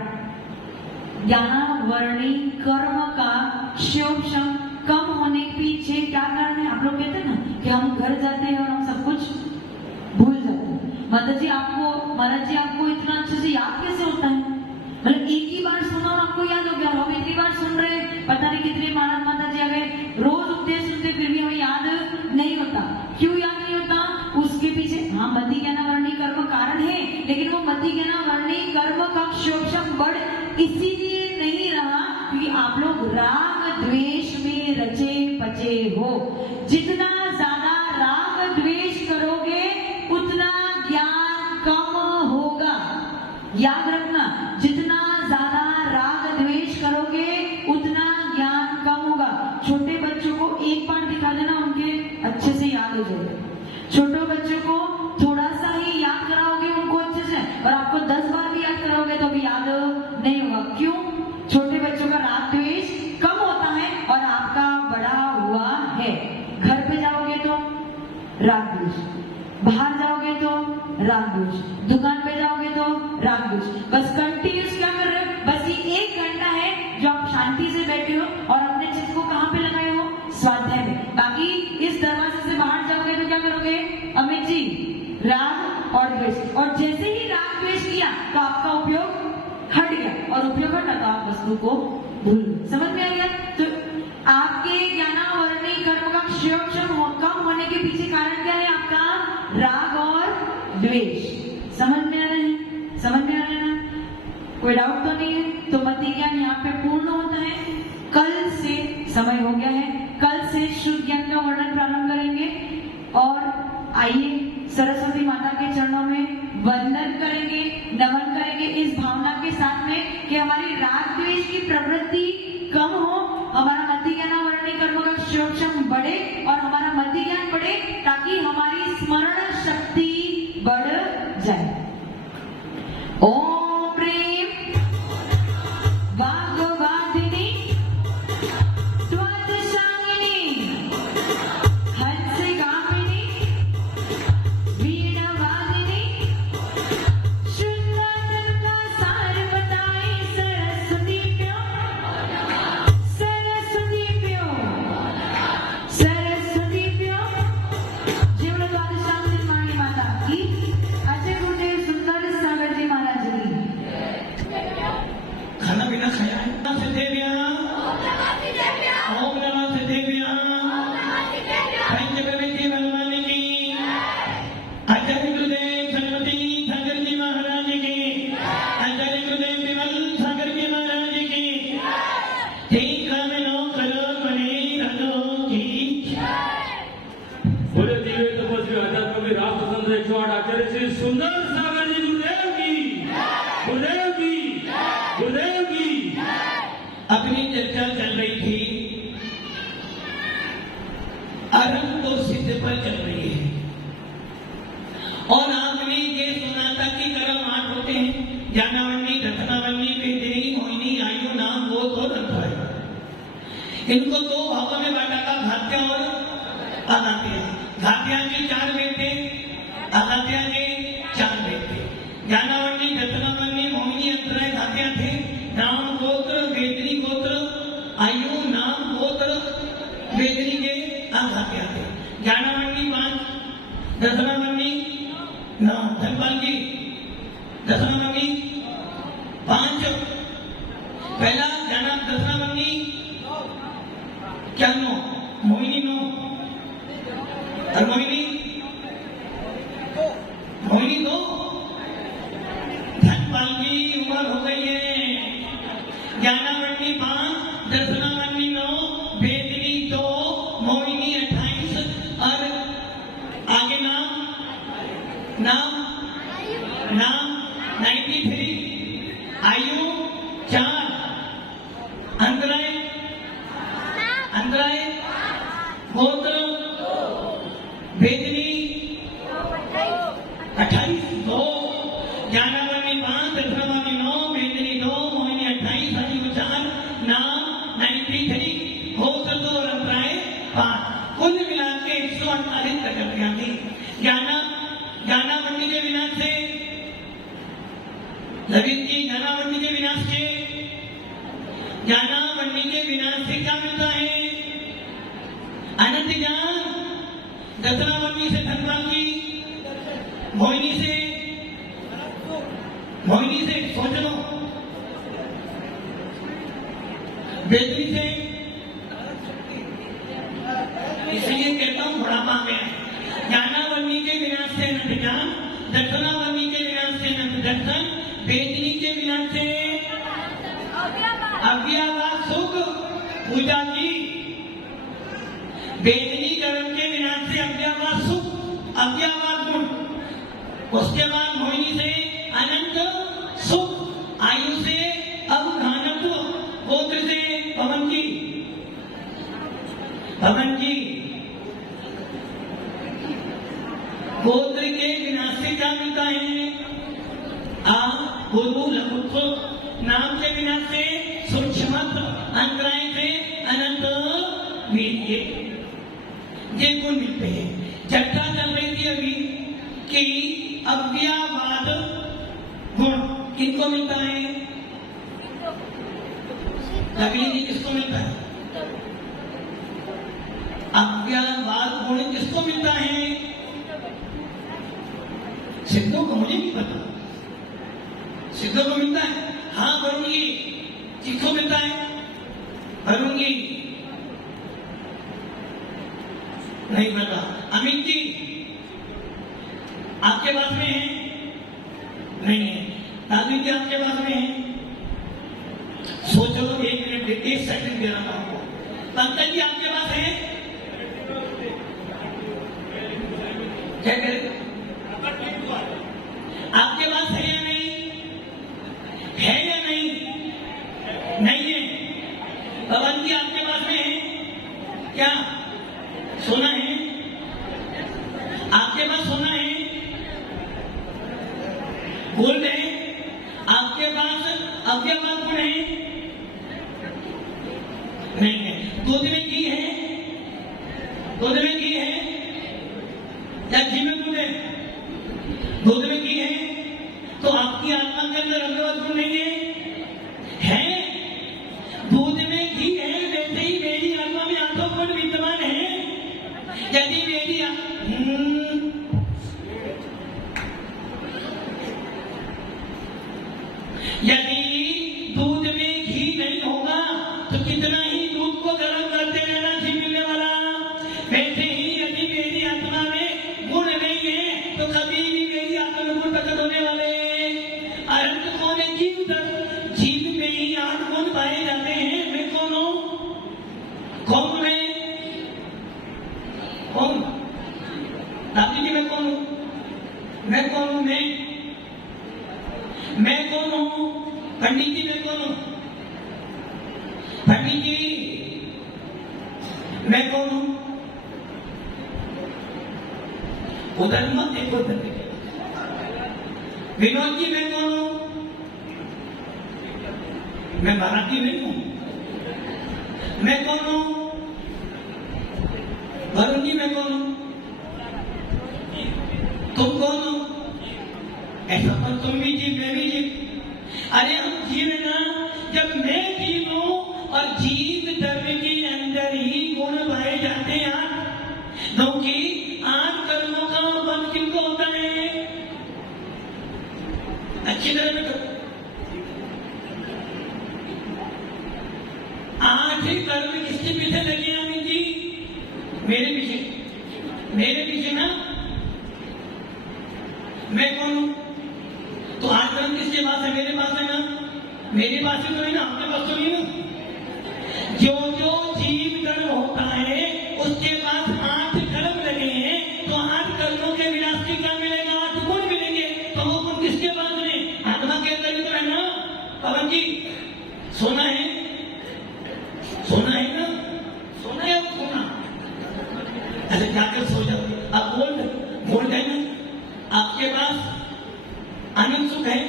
ज्ञानावरणी कर्म का क्षोभशम कम होने के पीछे क्या कारण है? आप लोग कहते हैं ना कि हम घर जाते हैं और हम सब कुछ भूल जाते हैं। महाराज जी आपको इतना अच्छे से याद कैसे होता है? मतलब एक ही बार सुना और आपको याद हो गया। हम इतनी बार सुन रहे, पता नहीं कितने महाराज माता जी आ गए, रोज उठते सुनते फिर भी हमें याद नहीं होता। क्यों याद नहीं होता? उसके पीछे हाँ मति ज्ञानावरणी कर्म कारण है, लेकिन वो मति ज्ञानावरणी कर्म का क्षोभशम बढ़ इसीलिए नहीं रहा क्योंकि आप लोग राग द्वेष में रचे पचे हो। जितना ज्यादा राग द्वेष करोगे उतना ज्ञान कम होगा। याद रखना, जितना ज्यादा राग द्वेष करोगे उतना ज्ञान कम होगा। छोटे बच्चों को एक बार दिखा देना, उनके अच्छे से याद हो जाएगा। छोटे बच्चों को थोड़ा सा ही याद कराओगे उनको अच्छे से, और आपको 10 बार भी याद कराओगे तो भी याद नहीं होगा। क्यों? छोटे बच्चों का राग द्वेष कम होता है और आपका बढ़ा हुआ है। घर पे जाओगे तो राग द्वेष, बाहर जाओगे तो राग द्वेष, दुकान पे जाओगे तो राग द्वेष। बस कंटिन्यूस क्या कर रहे हो? बस ये 1 घंटा है जो आप शांति से बैठे हो और अपने चित्त को कहाँ पे लगाए हो? स्वाध्याय में। बाकी इस दरवाजे से बाहर जाओगे तो क्या करोगे अमित जी? राग और द्वेष। और जैसे ही राग द्वेष किया तो आपका उपयोग हट गया, और उपयोग हटा तो आप वस्तु को भूल गए। समझ में आ गया? तो आपके ज्ञानावरणी कर्म का क्षोभशम कम होने के पीछे कारण क्या है? आपका राग और द्वेष। समझ में आ रहे हैं? समझ में आ रहा है ना? कोई डाउट तो नहीं है? तो मति ज्ञान यहाँ पे पूर्ण होता है। कल से समय हो गया है, कल से शुद्ध ज्ञान का वर्णन प्रारंभ करेंगे। और आइए सरस्वती माता के चरणों में वंदन करेंगे, नमन करेंगे इस भावना के साथ में कि हमारी राग द्वेष की प्रवृत्ति कम हो, हमारा मति ज्ञान वर्णन कर्म का क्षोक्षम बढ़े और हमारा मति ज्ञान बढ़े, ताकि हमारी स्मरण शक्ति बढ़ जाए। ओम प्रेम वाग्वादिनी त्वदशांगिनी हंसगामिनी वीणावादिनी शुद्धानंदा सारवताई सरस्वतीभ्यो सरस्वतीभ्यो सरस्वतीभ्यो जीवन द्वादशांगिनी माणी माता की, अजय गुरुदेव सुंदर सागर जी महाराज की। खाना पीना खाया है? ओम नमः सिद्धेभ्यः पंचप्रवेशी भगवान की, आचार्य गुरुदेव सरस्वती सागर जी महाराज की, आचार्य गुरुदेव विमल सागर जी महाराज की, ठीक कामनो करो मने रहो की। बोले दिव्य तपस्वी आध्यात्मिक राष्ट्र संत 108 आचार्य श्री सुंदर सागर जी गुरुदेव की, गुरुदेव की, गुरुदेव की। अपनी चर्चा चल रही थी आरंभ तो सिद्ध पर चल रही है, और आपने ये सुना था कि कर्म 8 होते हैं, ज्ञानावन्नी, रत्नावन्नी, वेदिनी, मोहिनी, आयु, नाम, वो तो रंध्र है। इनको 2 भागों में बांटा था, घात्या और अघात्या। घात्या के 4 वेद थे, अघात्या के 4 वेद थे। ज्ञानावन्नी, रत्नावन्नी, मोहिनी, अंतराय घात्या थे। नाम गोत्र, वेदिनी गोत्र, आयु, नाम गोत्र, वेदिनी के अघात्या थे। ज्ञानावन्नी 5, रत्नावन्नी 9। धनपाल जी, रत्नावन्नी 5। पहला ज्ञाना रत्नावन्नी क्या 9, मोहिनी 9, और मोहिनी 2। धनपाल की उम्र हो गई है। ज्ञानावन्नी 5, दर्शनावन्नी 9, वेदिनी 2, मोहिनी 28, और आगे नाम 93, आयु 4, अंतराय गोत्र, वेदिनी 28, 2। ज्ञानावन्नी 5, दर्शनावन्नी 9, वेदिनी 2, मोहिनी 28, आयु 4, नाम 93, गोत्र 2 और अंतराय 5। कुल मिला के 148 प्रकृतियां थी। ज्ञानावन्नी के विनाश से, ललित जी, ज्ञानावन्नी के विनाश से क्या मिलता है? अनंत ज्ञान। दर्शनावन्नी से धनपाल की, मोहिनी से सोच लो, वेदिनी से, इसलिए कहता हूं बुढ़ापा आ गया। ज्ञानावन्नी के विनाश से अनंत ज्ञान, दर्शनावन्नी के विनाश से अनंत दर्शन, वेदिनी के विनाश से अव्ययवाद सुख। पूजा की, वेदिनी कर्म के विनाश से अव्ययवाद सुख, अव्ययवाद गुण। उसके बाद मोहिनी से अनंत सुख, आयु से अवधानत्व, गोत्र से पवन की। गोत्र के विनाश से क्या मिलता है? गुरु लघुत्व। नाम के विनाश से सूक्ष्मत्व, अंतराय से अनंत वीर्य, ये गुण मिलते हैं। चर्चा चल रही थी अभी कि अव्ययवाद गुण किनको मिलता है? कबीर जी किसको मिलता है? अव्ययवाद गुण किसको मिलता है? सिद्धों को, मुझे नहीं पता। सिद्धों को मिलता है? हाँ वरुण जी। किसको मिलता है? वरुण जी नहीं पता। अमित जी आपके पास में है? नहीं है। दादी जी आपके पास में है, सोचो 1 मिनट 1 सेकंड दे रहा हूं। पंकज जी आपके पास है, क्या करें? आपके पास है या नहीं? है या नहीं? नहीं है। पवन जी आपके पास में है क्या? सोना है? आपके पास सोना है? गोल्ड है? आपके पास अव्ययभाव गुण है? नहीं है। दूध में घी है? दूध में घी है या घी में दूध है? दूध में घी है। तो आपकी आत्मा के अंदर अव्ययभाव गुण नहीं है? है। दूध में घी है, वैसे ही मेरी आत्मा में आठों गुण विद्यमान है। यदि मेरी यदि दूध में घी नहीं होगा तो कितना ही दूध को गर्म करते रहना घी मिलने वाला। वैसे ही यदि मेरी आत्मा में गुण नहीं है तो कभी भी मेरी आत्मा में गुण प्रकट होने वाले। अनंत कौन है? जीव। जीव में ही 8 गुण पाए जाते हैं। मैं कौन हूं? कौन मैं? कौन? दादी जी मैं कौन हूं? मैं कौन हूं? मैं कौन हूं? पंडित जी मैं कौन हूं? पंडित जी मैं कौन हूं? उधर मत देखो, उधर देखो। विनोद जी मैं कौन हूं? मैं मराठी नहीं हूं। मैं कौन हूं? वरुण जी मैं कौन हूं? तुम कौन हो? ऐसा तो तुम भी जीव, मैं भी जीव। अरे हम जीव है ना। जब मैं जीव हूं और जीव धर्म के अंदर ही गुण पाए जाते हैं, क्योंकि 8 कर्मों का बल किनको होता है? अच्छी तरह में 8 कर्म किसके पीछे लगे हैं अमित जी? मेरे पीछे। मेरे पीछे ना। मैं कौन हूं? तो 8 कर्म किसके पास है? मेरे पास है ना। मेरे पास ही तो नहीं ना, आपके पास तो नहीं ना। जो जो जीव कर्म होता है उसके पास 8 कर्म लगे हैं। तो 8 कर्मों के विनाश की क्या मिलेगा? 8 गुण मिलेंगे। तो वो गुण किसके पास में? आत्मा के अंदर ही तो है ना। पवन जी सोना है? सोना है ना? सोना है वो सोना। अच्छा जाकर सो जाओ। अब गोल्ड है ना आपके पास? अनंत सुख है?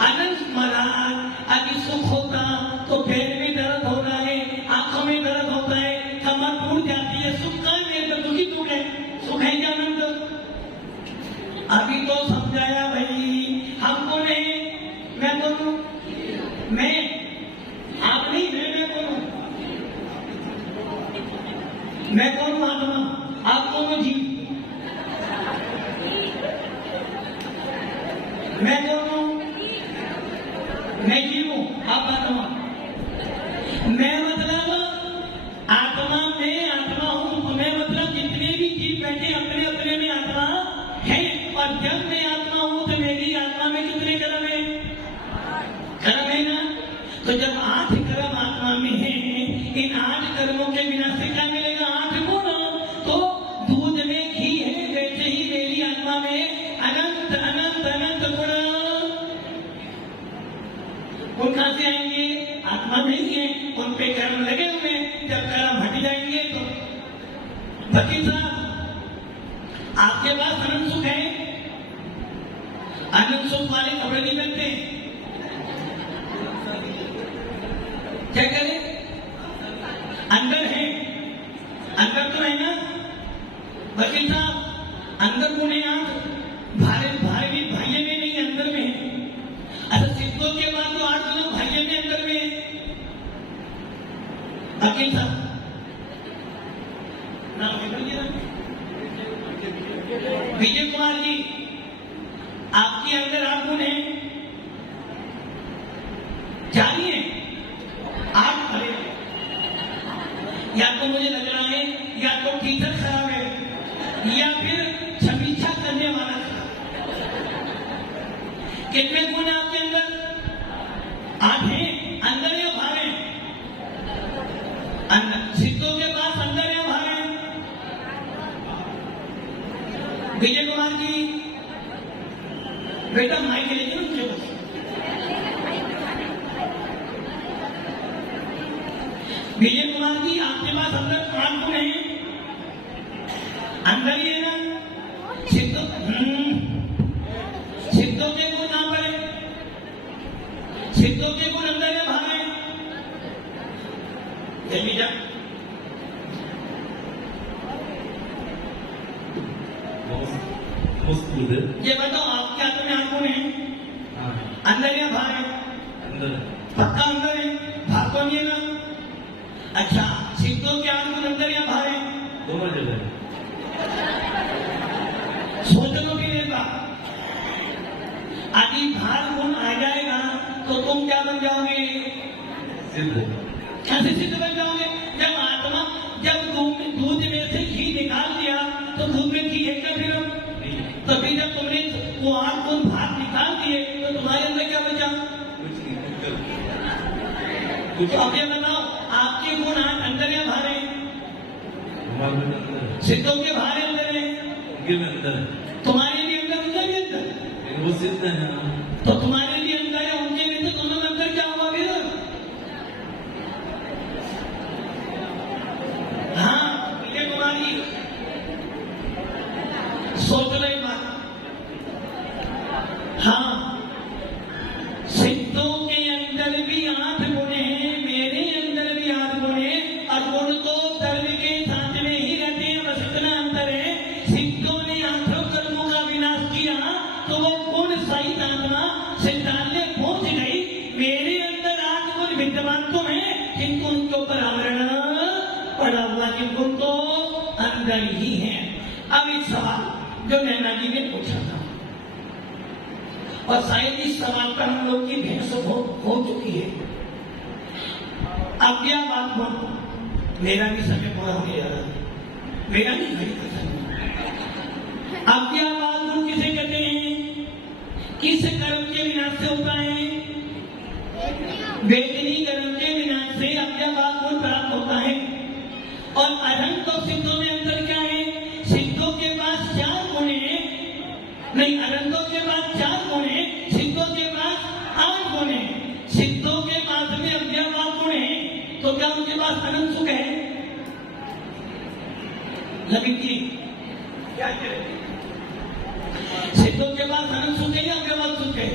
अनंत महाराज अभी सुख होता तो पैर में दर्द हो रहा है, आंखों में दर्द होता है, कमर टूट जाती है। सुख का है? दुखी दुख है। सुख है क्या अनंत? अभी तो समझाया भाई। हम कौन है? मैं कौन हूं? मैं। आप नहीं। मैं कौन हूं? मैं कौन हूं? आत्मा। आप कौन हो? जीव। मैं कौन हूं? मैं जीव हूं, आप आत्मा। मैं मतलब आत्मा में आत्मा हूं। तो मैं मतलब जितने भी जीव बैठे अपने अपने में आत्मा है। और जब मैं आत्मा हूं तो मेरी आत्मा में कितने कर्म है? कर्म है ना। तो जब 8 कर्म आत्मा में है, इन 8 कर्मों के बिना से क्या मिलेगा? 8 गुण। तो दूध में घी है, वैसे ही मेरी आत्मा में अनंत अनंत अनंत गुण। गुण कहां से आएंगे? आत्मा में ही है। उन पे कर्म लगे हुए। जब कर्म हट जाएंगे तो वकील साहब आपके पास अनंत सुख है? अनंत सुख वाले कपड़े नहीं पहनते। क्या करें? अंदर है। अंदर तो है ना वकील साहब। अंदर कौन है? आप भाई भाइये में नहीं, अंदर में है। अच्छा सिद्धों के बाद तो 8 लोग भाइये में अंदर में है। वकील साहब नाम बोलिए ना। विजय कुमार जी आपके अंदर 8 गुण है? जानिए 8 भरे। या तो मुझे लग रहा है या तो टीचर खराब है या फिर समीक्षा करने वाला खराब। कितने गुण है आपके अंदर? 8 हैं। अंदर या बाहर है? अंदर। सिद्धों के पास अंदर या बाहर है? विजय कुमार जी बेटा माइक लेके उनके पास। विजय कुमार जी आपके पास अंदर 8 गुण हैं, अंदर ही है ना? सिद्धों के गुण कहां पर है? सिद्धों के गुण अंदर है बाहर है? जल्दी जा। ये बताओ आपके हाथ में 8 गुण हैं, अंदर या बाहर है? अंदर। पक्का अंदर है, बाहर तो नहीं है ना? अच्छा, सिद्धों के 8 गुण अंदर या बाहर है? दोनों जगह। सोच लो कि देगा आदि बाहर गुण आ जाएगा तो तुम क्या बन जाओगे? सिद्ध। कैसे सिद्ध बन जाओगे? जब आत्मा जब दूध में से घी निकाल दिया तो दूध में घी है क्या फिर? तभी जब तुमने वो 8 गुण बाहर निकाल दिए तो तुम्हारे अंदर क्या बचा? तो अब ये बताओ आपके गुण 8 अंदर या बाहर है? सिद्धों के बाहर अंदर है, उनके में अंदर है। तुम्हारे लिए अंदर, उनके भी अंदर। वो सिद्ध है ना। तो तुम्हारे लिए अंदर है, उनके में तो दोनों में अंदर क्या हुआ फिर? हाँ विजय कुमार जी सोच लो एक बात। हाँ सिद्धों के अंदर भी 8 गुण हैं, मेरे अंदर भी 8 गुण हैं, और गुण तो धर्म के साथ में ही रहते हैं, बस इतना अंतर है। सिद्धों ने 8 कर्मों का विनाश किया तो वो गुण सहित आत्मा सिद्धांत पहुंच गई। मेरे अंदर 8 गुण विद्यमान तो है, किंतु उनके ऊपर आवरण पड़ा हुआ, किंतु तो अंदर ही है। अब एक सवाल जो नैना जी ने पूछा था, और शायद इस सवाल पर हम लोग की बहस हो चुकी है। अब क्या बात हुआ? मेरा भी समय पूरा हो गया, मेरा नहीं भाई का समय। अब क्या बात गुण किसे कहते हैं? किस कर्म के विनाश से होता है? वेदनी कर्म के विनाश से अज्ञाबाद गुण प्राप्त होता है। और अनंत और सिद्धों में अंतर क्या है? सिद्धों के पास 4 गुण है, नहीं अनंतों के पास 4 गुण है, सिद्धों के पास 8 गुण है। सिद्धों के पास में अज्ञाबाद गुण है, तो क्या उनके पास अनंत सुख है? लगी थी क्या करें? सिद्धों के पास अनंत सुख है या अज्ञाबाद सुख है?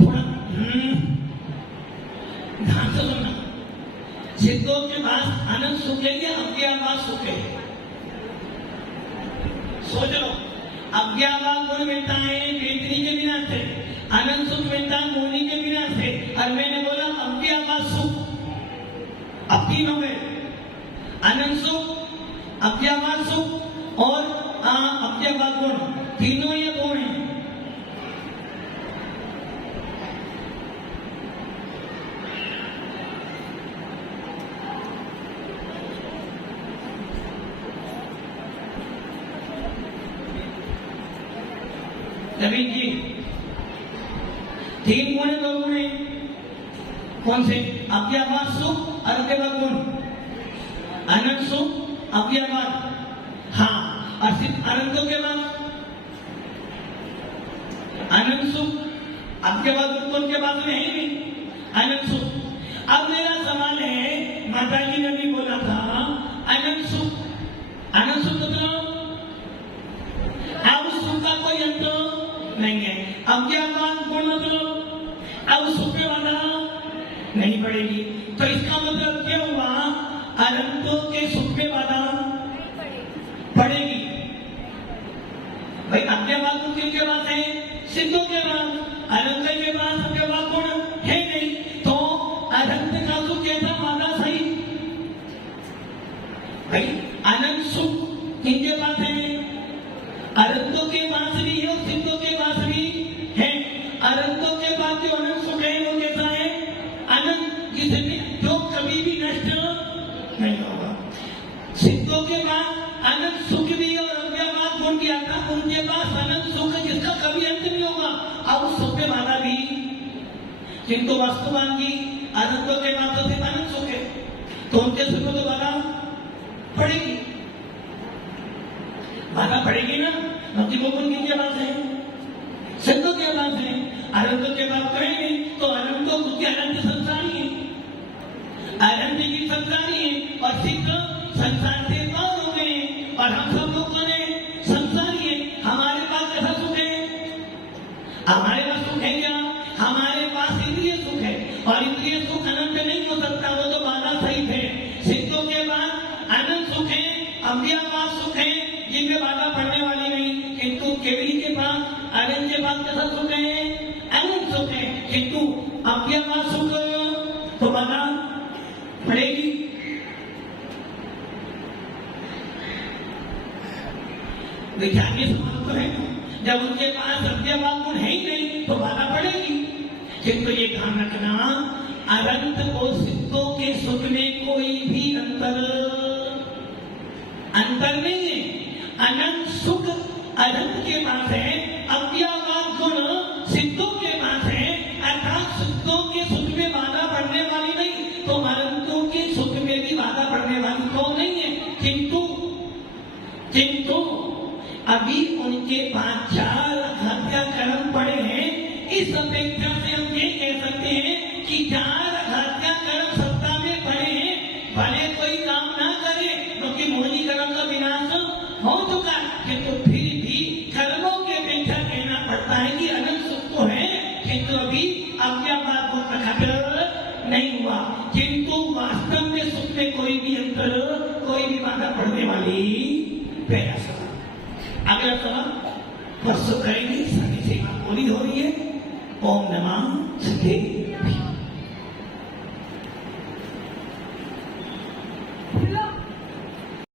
थोड़ा ध्यान से सुनना। सिद्धों के पास अनंत सुख है या अज्ञाबाद सुख है? सोच लो। अज्ञाबाद गुण मिलता है वेदनी के विनाश से, अनंत सुख मिलता है मोनी के विनाश से, और मैंने बोला अज्ञाबाद सुख। अब 3 हो गए, अनंत सुख, अज्ञाबाद सुख और अज्ञाबाद गुण, तीनों या 2 हैं? नवीन जी 3 गुण है, 2 गुण है, कौन से? अज्ञाबाद सुख और अज्ञाबाद गुण, अनंत सुख, अज्ञाबाद। हाँ, और सिर्फ अनंतों के बाद अनंत सुख, अज्ञाबाद गुण तो उनके पास में है ही नहीं, अनंत सुख। अब मेरा सवाल है, माता जी ने भी बोला था अनंत सुख, अनंत सुख मतलब अब सुख का कोई अंत नहीं है। अज्ञाबाद गुण मतलब अब सुख में बाधा नहीं पड़ेगी। तो इसका मतलब क्या हुआ? अनंतों के सुख में बाधा पड़ेगी। भाई अज्ञाबाद गुण किनके पास है? सिद्धों के पास। अनंत के पास अज्ञाबाद गुण है नहीं, तो अनंत का सुख कैसा बाधा सही? भाई अनंत सुख किनके पास है? अनंतों के पास भी है और सिद्धों के पास भी है। अनंतों के पास जो अनंत सुख है वो कैसा है? अनंत, जिसमें जो कभी भी नष्ट नहीं होगा। सिद्धों के पास अनंत सुख भी और अज्ञाबाद गुण भी आता, उनके पास अनंत सुख में बाधा भी, किंतु वास्तुवान की आनंदों के मात्र से आनंद सुख है, तो उनके सुख में तो बाधा पड़ेगी, बाधा पड़ेगी ना, क्योंकि वो उनकी आवाज है, सिद्धों की आवाज है। आनंदों के बात करेंगे तो आनंदों क्योंकि अनंत संसारी है, अनंत की संसारी है, और सिद्ध संसार से पार हो गए, और हम सब लोग कौन है? संसारी है। हमारे पास कैसा सुख है? हमारे पास सुख है क्या? हमारे पास इंद्रिय सुख है, और इंद्रिय सुख अनंत नहीं हो सकता, वो तो बाधा सहित है। सिद्धों के बाद अनंत सुख है, अम्बिया पास सुख है, जिनमें बाधा पड़ने वाली नहीं, किंतु केवली के पास आनंद के बाद कैसा सुख है? अनंत सुख है, किंतु अम्बिया पास सुख तो बाधा पड़ेगी। विज्ञानी समाज तो है, जब उनके पास अव्ययवाद गुण है ही नहीं तो बाधा पड़ेगी। किंतु ये ध्यान रखना, अनंत और सिद्धों के सुख में कोई भी अंतर नहीं है। अनंत सुख अनंत के पास है, अव्ययवाद गुण सिद्धों के पास है, अर्थात सिद्धों के सुख में बाधा पड़ने वाली नहीं, तो अनंतों के सुख में भी बाधा पड़ने वाली तो नहीं है। किंतु अभी उनके पास 4 घात्या कर्म पड़े हैं, इस अपेक्षा से हम ये कह सकते हैं कि 4 घात्या कर्म सत्ता में पड़े हैं, भले कोई काम ना करे, क्योंकि मोहिनी कर्म का विनाश हो चुका, किंतु फिर भी कर्मों के अपेक्षा कहना पड़ता है कि अनंत सुख तो है, किंतु अभी अव्ययवाद को प्रकट नहीं हुआ, किंतु वास्तव में सुख में कोई भी अंतर, कोई भी बाधा पड़ने वाली। पहला सवाल। अगला सवाल परसों करेंगे, सारी सेवा पूरी हो रही है। ओम नमः शिवाय।